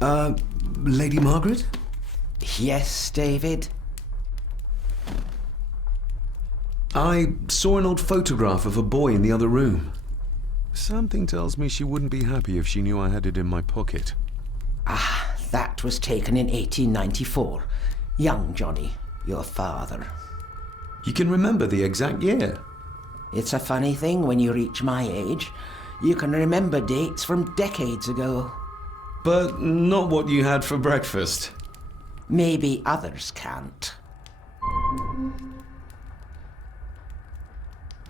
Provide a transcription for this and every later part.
Uh, Lady Margaret? Yes, David? I saw an old photograph of a boy in the other room. Something tells me she wouldn't be happy if she knew I had it in my pocket. Ah, that was taken in 1894. Young Johnny, your father. You can remember the exact year. It's a funny thing when you reach my age. You can remember dates from decades ago. But not what you had for breakfast. Maybe others can't.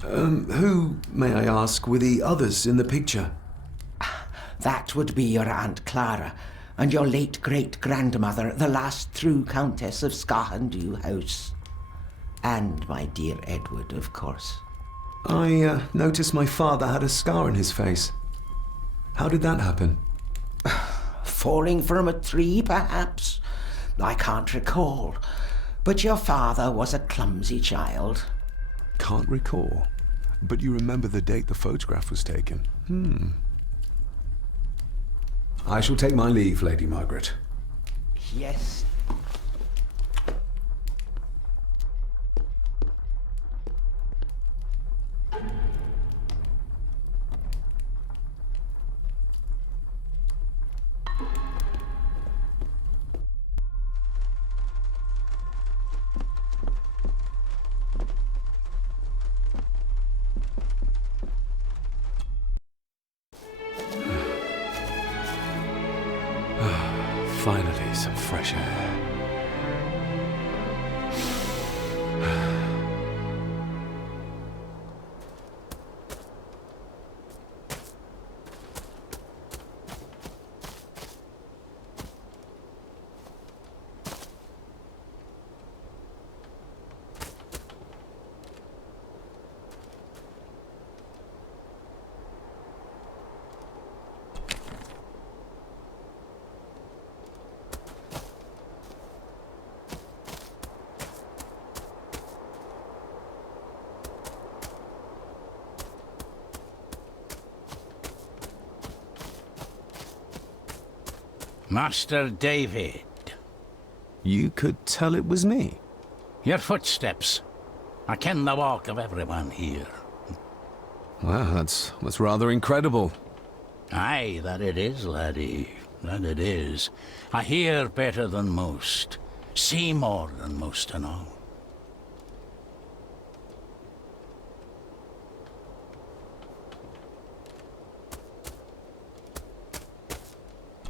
Who, may I ask, were the others in the picture? That would be your Aunt Clara and your late great-grandmother, the last true Countess of Scahandew House. And my dear Edward, of course. I noticed my father had a scar on his face. How did that happen? Falling from a tree, perhaps? I can't recall. But your father was a clumsy child. Can't recall. But you remember the date the photograph was taken? I shall take my leave, Lady Margaret. Yes. Finally, some fresh air. Master David. You could tell it was me. Your footsteps. I ken the walk of everyone here. Wow, that's rather incredible. Aye, that it is, laddie. That it is. I hear better than most. See more than most and all.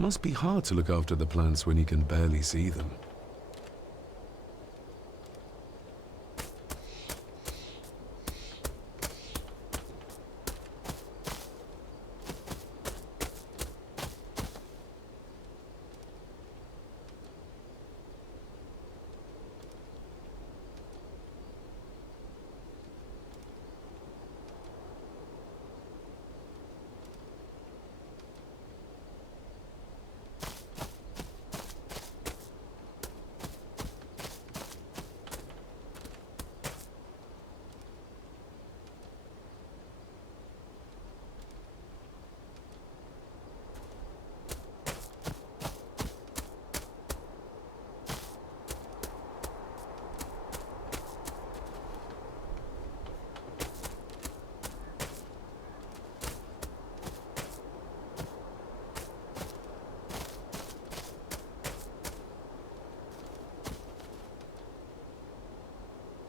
Must be hard to look after the plants when you can barely see them.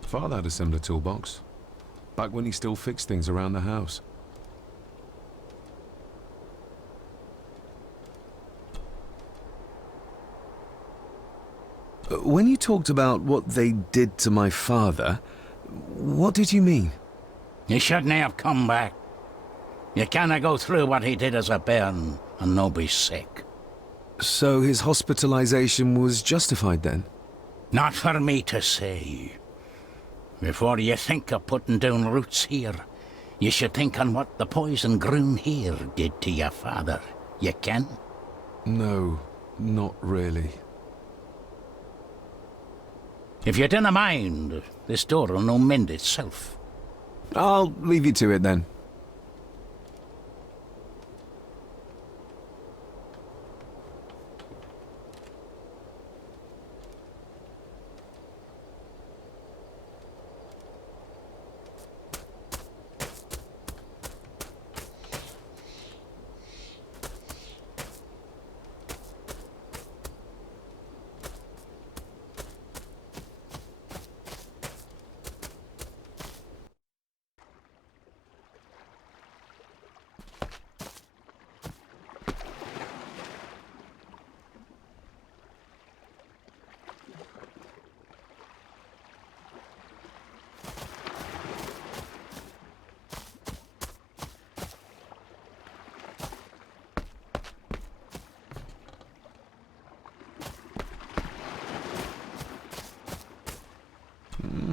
Father had a similar toolbox, back when he still fixed things around the house. When you talked about what they did to my father, what did you mean? You shouldn't have come back. You canna go through what he did as a bairn and no be sick. So his hospitalization was justified then? Not for me to say. Before you think of putting down roots here, you should think on what the poison grown here did to your father. You can? No, not really. If you dinna mind, this door'll no mend itself. I'll leave you to it then.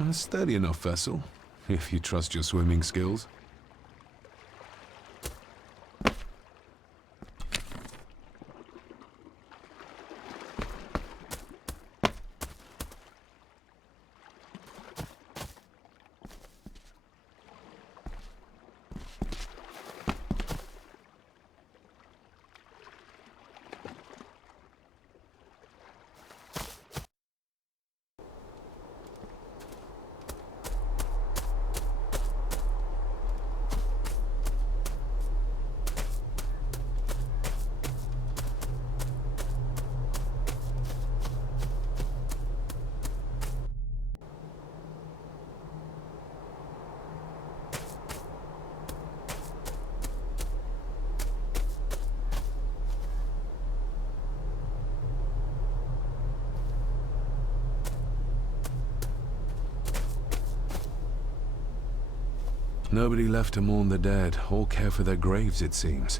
A sturdy enough vessel, if you trust your swimming skills. Nobody left to mourn the dead or care for their graves, it seems.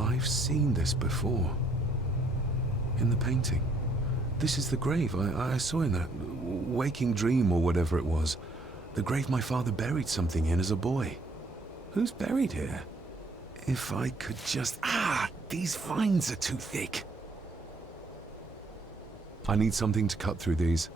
I've seen this before. In the painting. This is the grave I saw in that waking dream or whatever it was. The grave my father buried something in as a boy. Who's buried here? If I could just... these vines are too thick. I need something to cut through these.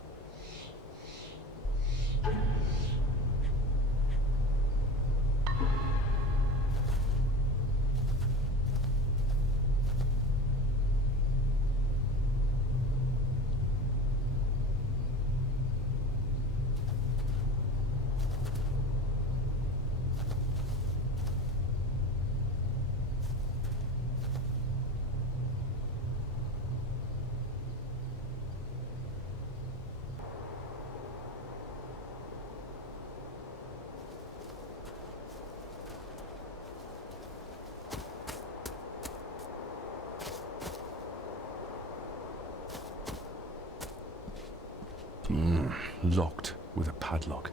Locked with a padlock.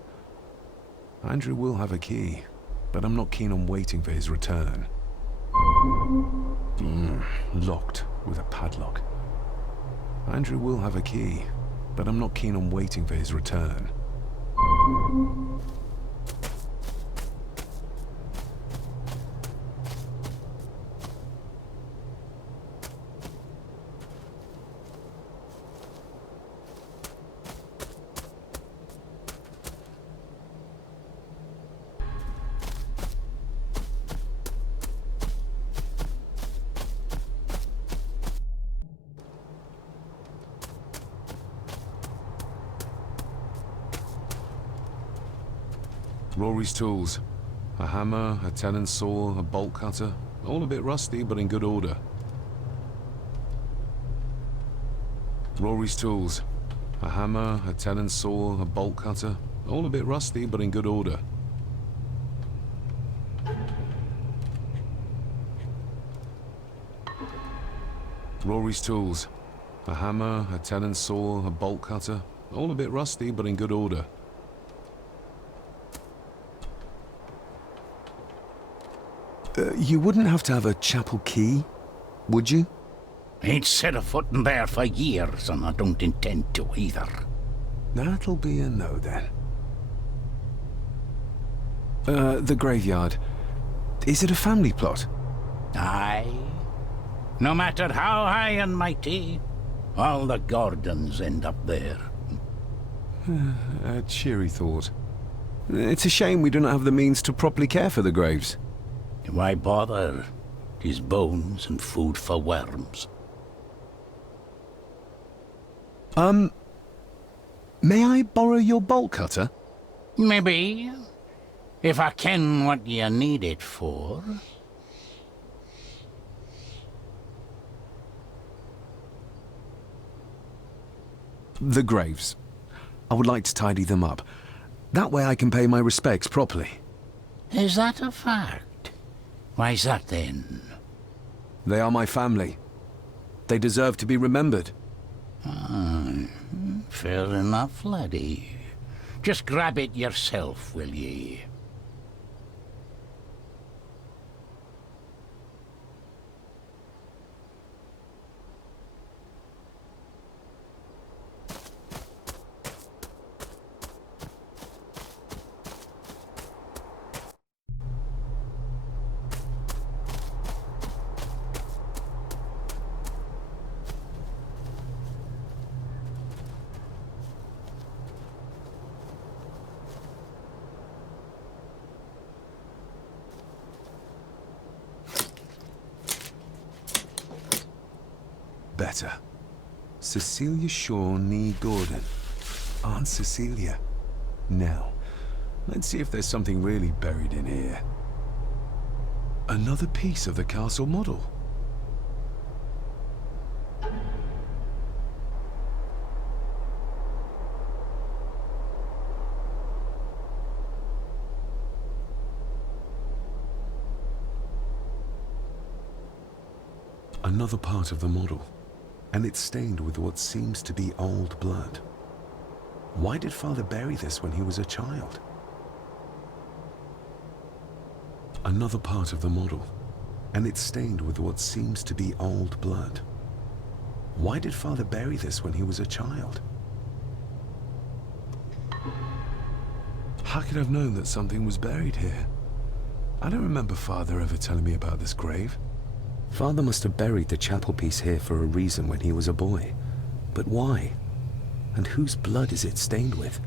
Andrew will have a key, but I'm not keen on waiting for his return. Locked with a padlock. Andrew will have a key, but I'm not keen on waiting for his return. Rory's tools. A hammer, a tenon saw, a bolt cutter. All a bit rusty, but in good order. Rory's tools. A hammer, a tenon saw, a bolt cutter. All a bit rusty, but in good order. Rory's tools. A hammer, a tenon saw, a bolt cutter. All a bit rusty, but in good order. You wouldn't have to have a chapel key, would you? Ain't set a foot in there for years, and I don't intend to either. That'll be a no, then. The graveyard. Is it a family plot? Aye. No matter how high and mighty, all the Gordons end up there. A cheery thought. It's a shame we do not have the means to properly care for the graves. Why bother? 'Tis bones and food for worms. May I borrow your bolt cutter? Maybe. If I ken what you need it for. The graves. I would like to tidy them up. That way I can pay my respects properly. Is that a fact? Why's that then? They are my family. They deserve to be remembered. Fair enough, laddie. Just grab it yourself, will ye? Better. Cecilia Shaw Nee Gordon. Aunt Cecilia. Now, let's see if there's something really buried in here. Another piece of the castle model. Another part of the model. And it's stained with what seems to be old blood. Why did Father bury this when he was a child? Another part of the model, and it's stained with what seems to be old blood. Why did Father bury this when he was a child? How could I have known that something was buried here? I don't remember Father ever telling me about this grave. Father must have buried the chapel piece here for a reason when he was a boy. But why? And whose blood is it stained with?